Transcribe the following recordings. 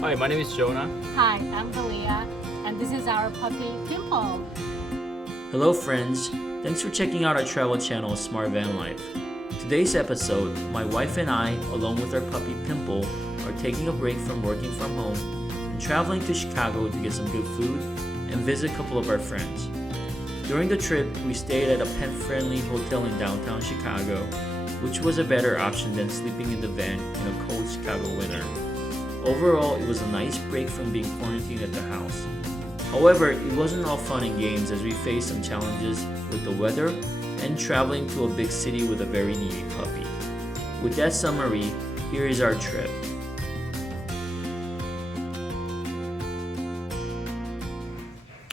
Hi, my name is Jona. Hi, I'm Galia, and this is our puppy, Pimple. Hello friends, thanks for checking out our travel channel, Smart Van Life. Today's episode, my wife and I, along with our puppy Pimple, are taking a break from working from home and traveling to Chicago to get some good food and visit a couple of our friends. During the trip, we stayed at a pet-friendly hotel in downtown Chicago, which was a better option than sleeping in the van in a cold Chicago winter. Overall, it was a nice break from being quarantined at the house. However, it wasn't all fun and games as we faced some challenges with the weather and traveling to a big city with a very needy puppy. With that summary, here is our trip.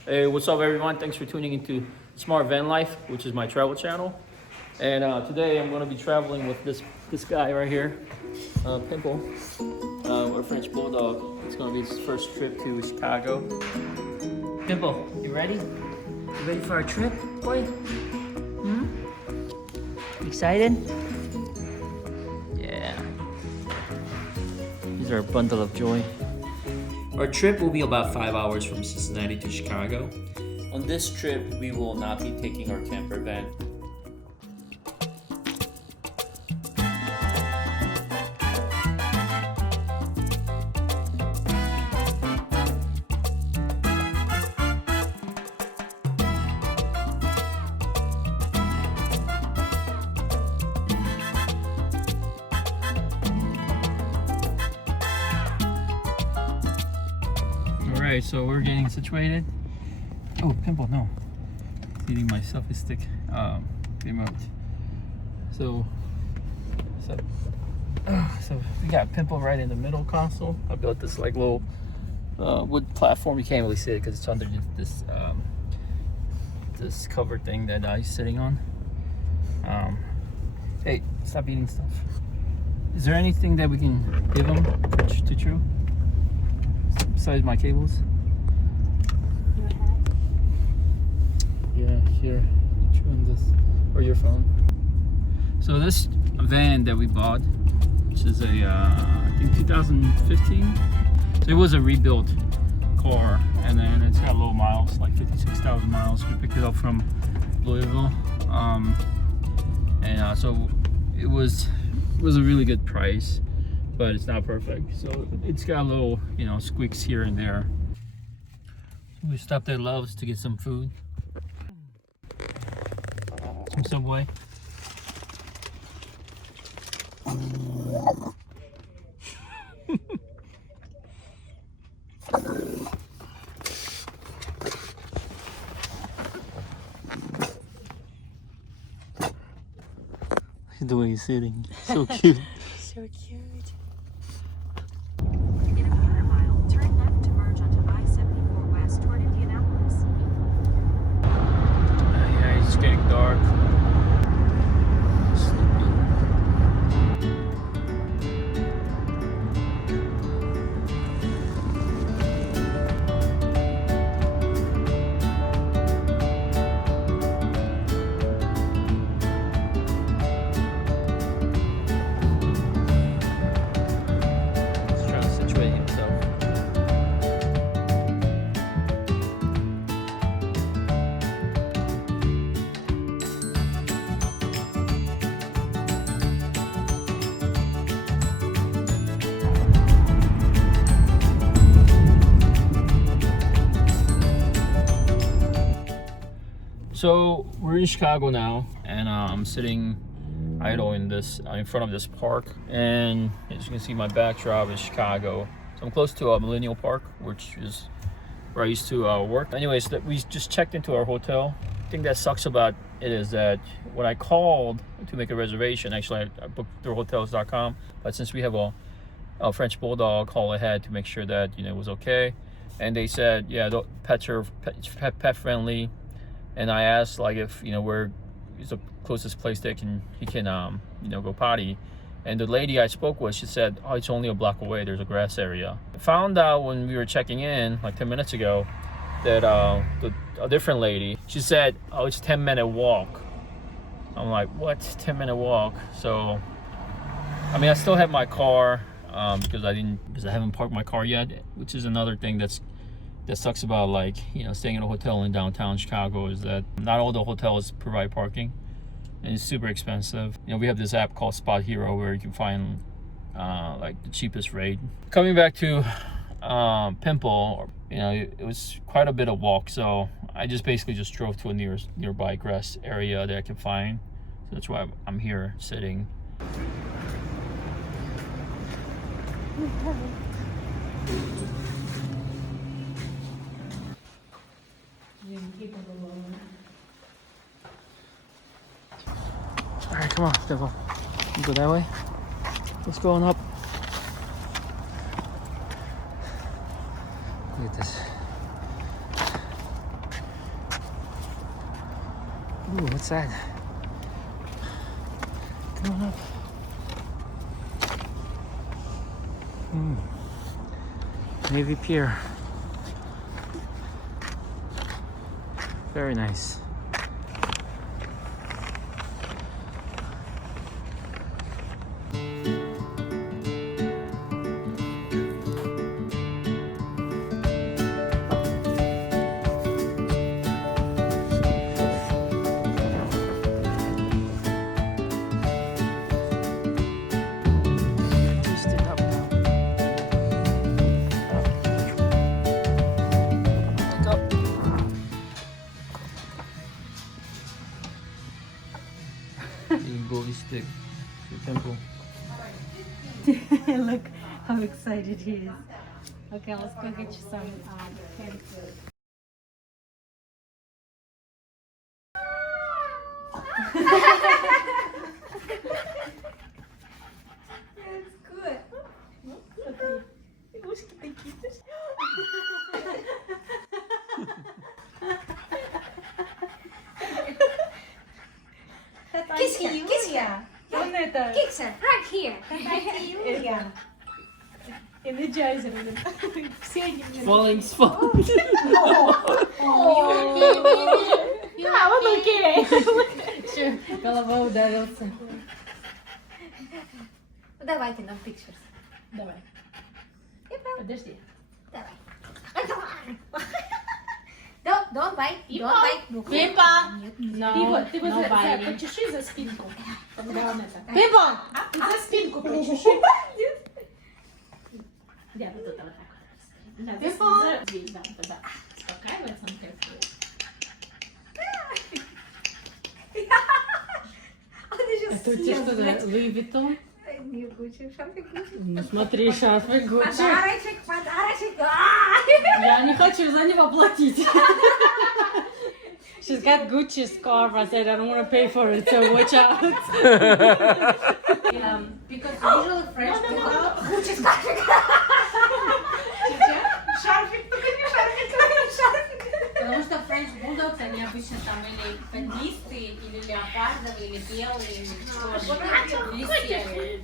Hey, what's up everyone? Thanks for tuning into Smart Van Life, which is my travel channel. And today I'm going to be traveling with this guy right here, Pimple, our French Bulldog. It's going to be his first trip to Chicago. Pimple, you ready? You ready for our trip, boy? Excited? Yeah. These are a bundle of joy. Our trip will be about 5 hours from Cincinnati to Chicago. On this trip, we will not be taking our camper van. Alright, so we're getting situated. Oh, Pimple, no. Eating my selfie stick. Get him out. So we got Pimple right in the middle console. I built this like little wood platform. You can't really see it because it's under this cover thing that he's sitting on. Hey, stop eating stuff. Is there anything that we can give him to chew? Besides my cables? Your hat? Yeah, here. Chewing this. Or your phone. So this van that we bought, which is a, I think 2015. So it was a rebuilt car, and then it's got low miles, like 56,000 miles. We picked it up from Louisville. So it was a really good price, but it's not perfect. So it's got little, squeaks here and there. So we stopped at Love's to get some food. Some Subway. The way he's sitting, so cute. So cute. In a quarter mile, turn left to merge onto I-74 West toward Indianapolis. Yeah, it's getting dark. He's trying to situate himself. So we're in Chicago now, and I'm sitting idle in front of this park, and as you can see, my backdrop is Chicago. So I'm close to Millennial Park, which is where I used to work. Anyways, we just checked into our hotel. The thing that sucks about it is that when I called to make a reservation, actually I booked through hotels.com, but since we have a French Bulldog, call ahead to make sure that it was okay, and they said, yeah, the pets are pet friendly. And I asked, like, if where is the closest place that he can go potty, and the lady I spoke with, she said, oh, it's only a block away, there's a grass area. I found out when we were checking in like 10 minutes ago that a different lady, she said, oh, it's a 10-minute walk. I'm like, what? 10-minute walk? So I mean, I still have my car. because I haven't parked my car yet, which is another thing that sucks about, like, you know, staying in a hotel in downtown Chicago, is that not all the hotels provide parking, and it's super expensive. You know, we have this app called Spot Hero where you can find like the cheapest rate. Coming back to Pimple, you know, it was quite a bit of walk, so I basically just drove to a nearby grass area that I can find. So that's why I'm here sitting. All right, come on, Pimple. You go that way. Let's go on up. Look at this. Ooh, what's that? Come on up. Navy Pier. Very nice. Stick for Pimple. Look how excited he is. Okay, let's go get you some canned food. That's good. Кися. Кикса, right here. Юлия. Energizer. Все они мне. Falling spot. А, он окей. Че, голова ударился. Давайте нам pictures. Давай. Подожди. Давай. Don't bite. Don't bite. Пипа! No, Ты вот no biting. почеши за спинку. Когда он это. Пипа! Ты за спинку почеши. Я вот это вот так вот. Да, да. Успокаивается он как-то. Это у тебя что, Луи Виттон? Не Гуччи, шарфик Гуччи. Ну смотри, шарфик Гуччи. Подарочек. Я не хочу за него платить. She's got Gucci scarf. I said I don't want to pay for it, so watch out. Because usually French Bulldog Gucci scarf. Шарфик, только не шарфик. Потому что French Bulldogs, они обычно там или кондистые, или леопардовые, или белые, или черные, или серые.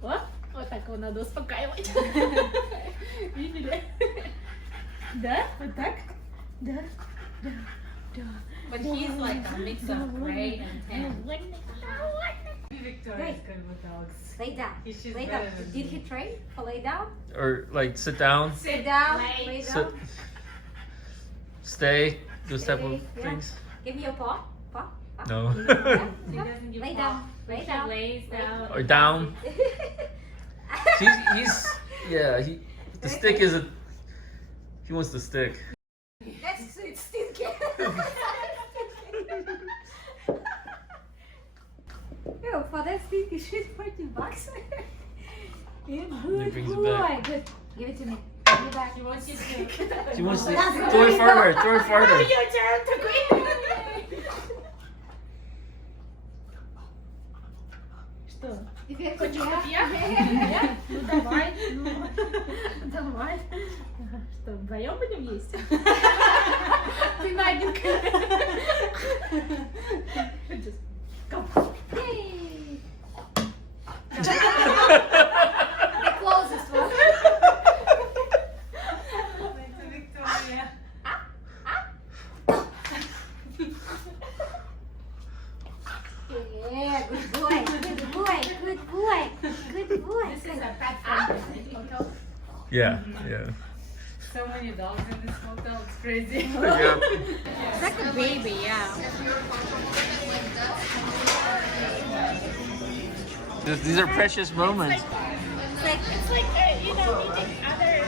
Вот так его надо успокаивать. Видели? Да? Вот так? Да. But he's like a mix of gray and tan. Victoria's good with dogs. Lay down. Lay down. Did he train for lay down? Or like sit down, Sit down. Lay sit, down. stay, those type of Yeah. things. Give me your paw. Paw. No. He doesn't give Lay up. down. Lay down. Lays down. Or down. He's yeah. The stick is a. He wants the stick. That's it's stinky. Yo, for that stinky shit, $40. He Good brings it boy. back. Good. Give it to me. Give it back. He wants you to. He wants to throw it farther. Throw it farther. Что? Теперь Хочешь, тебя. чтоб я? Ну давай. Давай. Что, вдвоем будем есть? Ты нагенькая. Yay. The closest one. Yeah, good boy. Good boy. a pet friendly hotel. Yeah, yeah. So many dogs in this hotel, it's crazy. Yeah. It's like a baby, yeah. These are precious moments. It's like you know, meeting other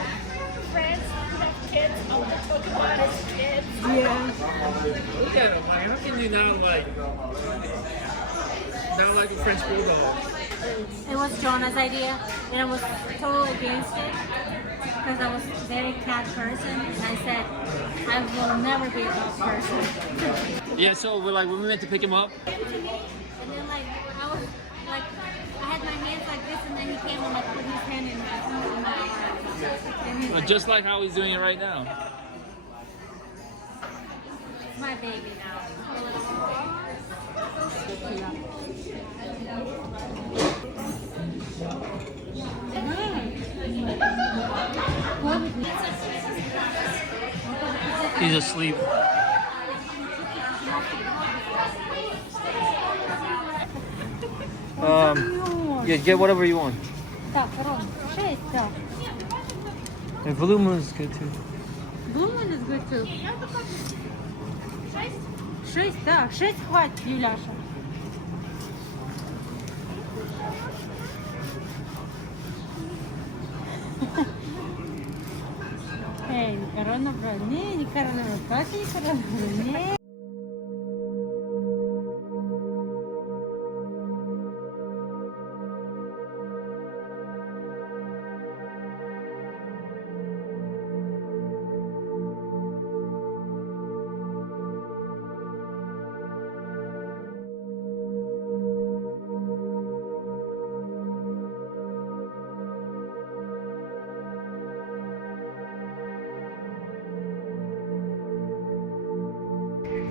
friends who have kids. All they talk about is kids. Look at him, like, how can you not like a French Bulldog? It was Jona's idea, and I was totally against it because I was a very cat person, and I said I will never be a dog person. Yeah, so when we went to pick him up, Came to me, and then I was like I had my hands like this, and then he came and put his hand in my arm. And he's just like how he's doing it right now. it's my baby now. He's asleep. Yeah, get whatever you want. Так, Ром, 6, да. And Blue Moon's good too. Blue Moon is good too. 6, да, 6 хватит, Юляша. Эй, не коронавирус, не коронавирус, как не коронавирус, не.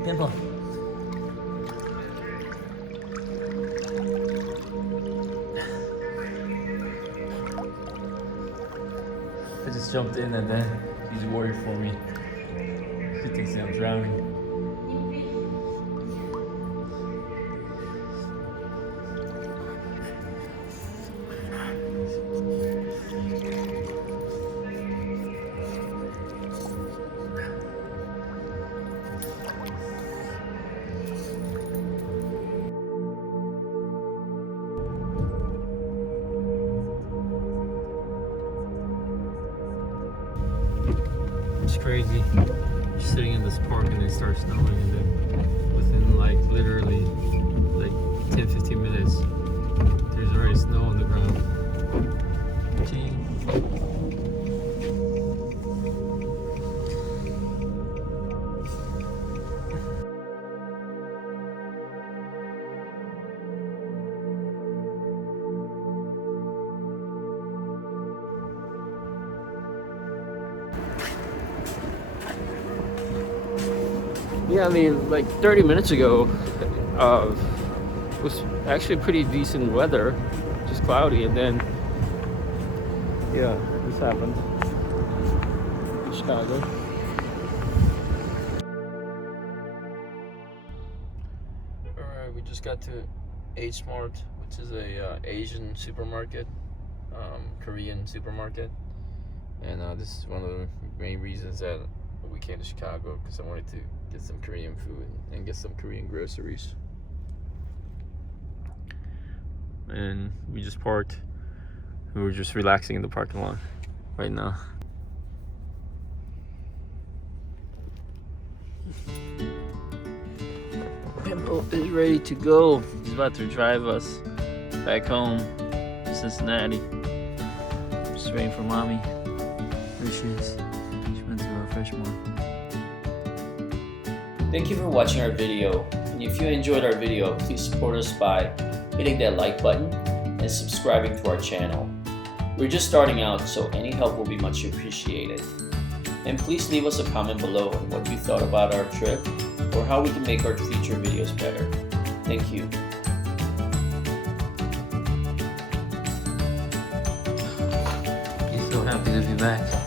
Pimple. I just jumped in and then he's worried for me. He thinks that I'm drowning. It's crazy. You're sitting in this park and it starts snowing, and then within like literally like 10-15 minutes there's already snow on the ground. Gee. Yeah, I mean, like 30 minutes ago, was actually pretty decent weather, just cloudy, and then, yeah, this happened in Chicago. Alright, we just got to H Mart, which is a Asian supermarket, Korean supermarket, and this is one of the main reasons that we came to Chicago, because I wanted to get some Korean food and get some Korean groceries. And we just parked. We were just relaxing in the parking lot right now. Pimple is ready to go. He's about to drive us back home to Cincinnati. Just waiting for mommy. There she is. She went to our freshman. Thank you for watching our video, and if you enjoyed our video, please support us by hitting that like button and subscribing to our channel. We're just starting out, so any help will be much appreciated. And please leave us a comment below on what you thought about our trip or how we can make our future videos better. Thank you. He's so happy to be back.